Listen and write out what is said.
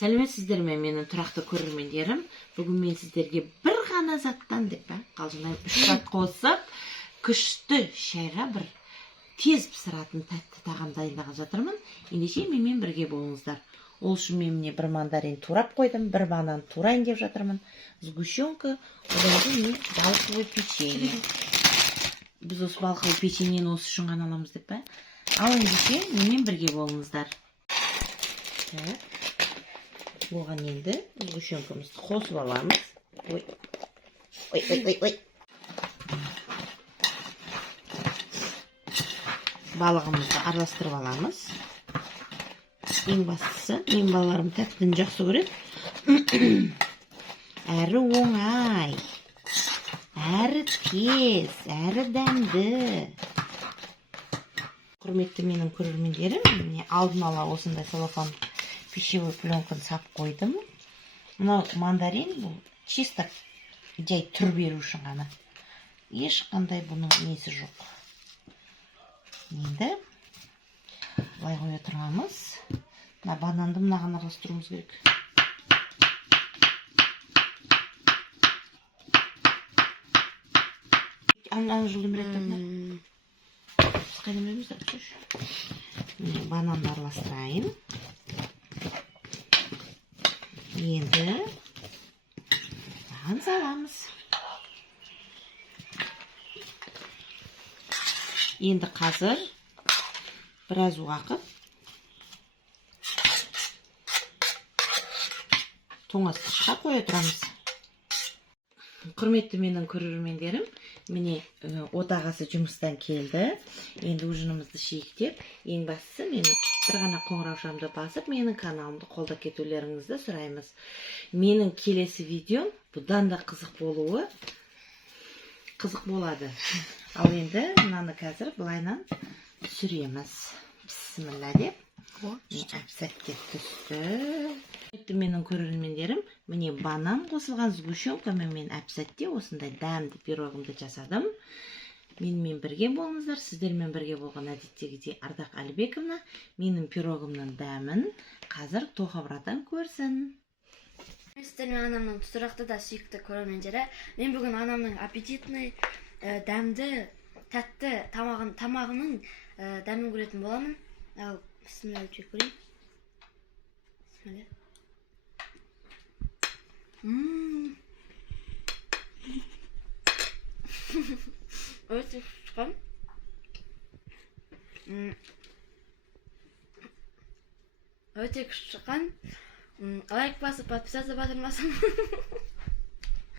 Сәлеметсіздер ме, менің тұрақты көрермендерім. Бүгін мен сіздерге бір ғана заттан деп қалжыңдаймын, 3 зат қосып, күшті шайға бір тез пісіратын тәтті тағам дайындап жатырмын. Ендеше менімен бірге болыңыздар. Ол үшін мен міне бір мандарин турап қойдым, бір банан турайын деп жатырмын. Сгущенка, одан кейін балқылы печенье. Біз осы балқылы печеньені осы үшін ғана аламыз деп па? Ал ендеше менімен бірге болыңыздар. Бұған енді сгущенкамызды қосып аламыз. Ой. Балығымызды араластырып аламыз. Ең бастысы, мен балаларым тәттіні жақсы көреді. Әрі оңай, әрі тез, әрі дәмді. Құрметті менің көрермендерім, міне алдын ала осындай целлофан пищевой пленканы сап қойдым. Мынау мандарин бұл чисто жай түр беру үшін ғана. Ешқандай бұның несі жоқ. Енді былай қоя тұрамыз. Мына бананды мынаған араластыруымыз керек. Аны жылдым реттен. Қайнамаймыз да түш. Бананды араластырайын. Енді маған саламыз. Енді қазір біраз уақыт тоңазытқышқа қоя тұрамыз. Құрметті менің көрермендерім, міне отағасы жұмыстан келді. Енді ужинымызды шектеп, ең бастысы мен бір ғана қоңыраушамды басып, менің каналымды қолдап кетулеріңізді сұраймыз. Менің келесі видеом бұдан да қызық болады. Ал енді мынаны қазір былайнан сүреміз. Бісміллә деп. Әп-сәтте түсті. Менің көрермендерім, міне банан қосылған сгущенкамен мен әп-сәтте осындай дәмді пирогымды жасадым. Менімен бірге болыңыздар. Сіздермен бірге болған әдеттегідей Ардақ Әлібековна менің пирогымның дәмін қазір тоқабырадан көрсін. Сіздермен анамның тұрақты да сүйікті көрермендері. Мен бүгін анамның аппетитный, дәмді, тәтті тамағының дәмін көретін боламын. Ал бісміллә деп көрейін. Бісміллә. Өте шыққан. Өте шыққан. Лайк басып, подписаться батырмасын.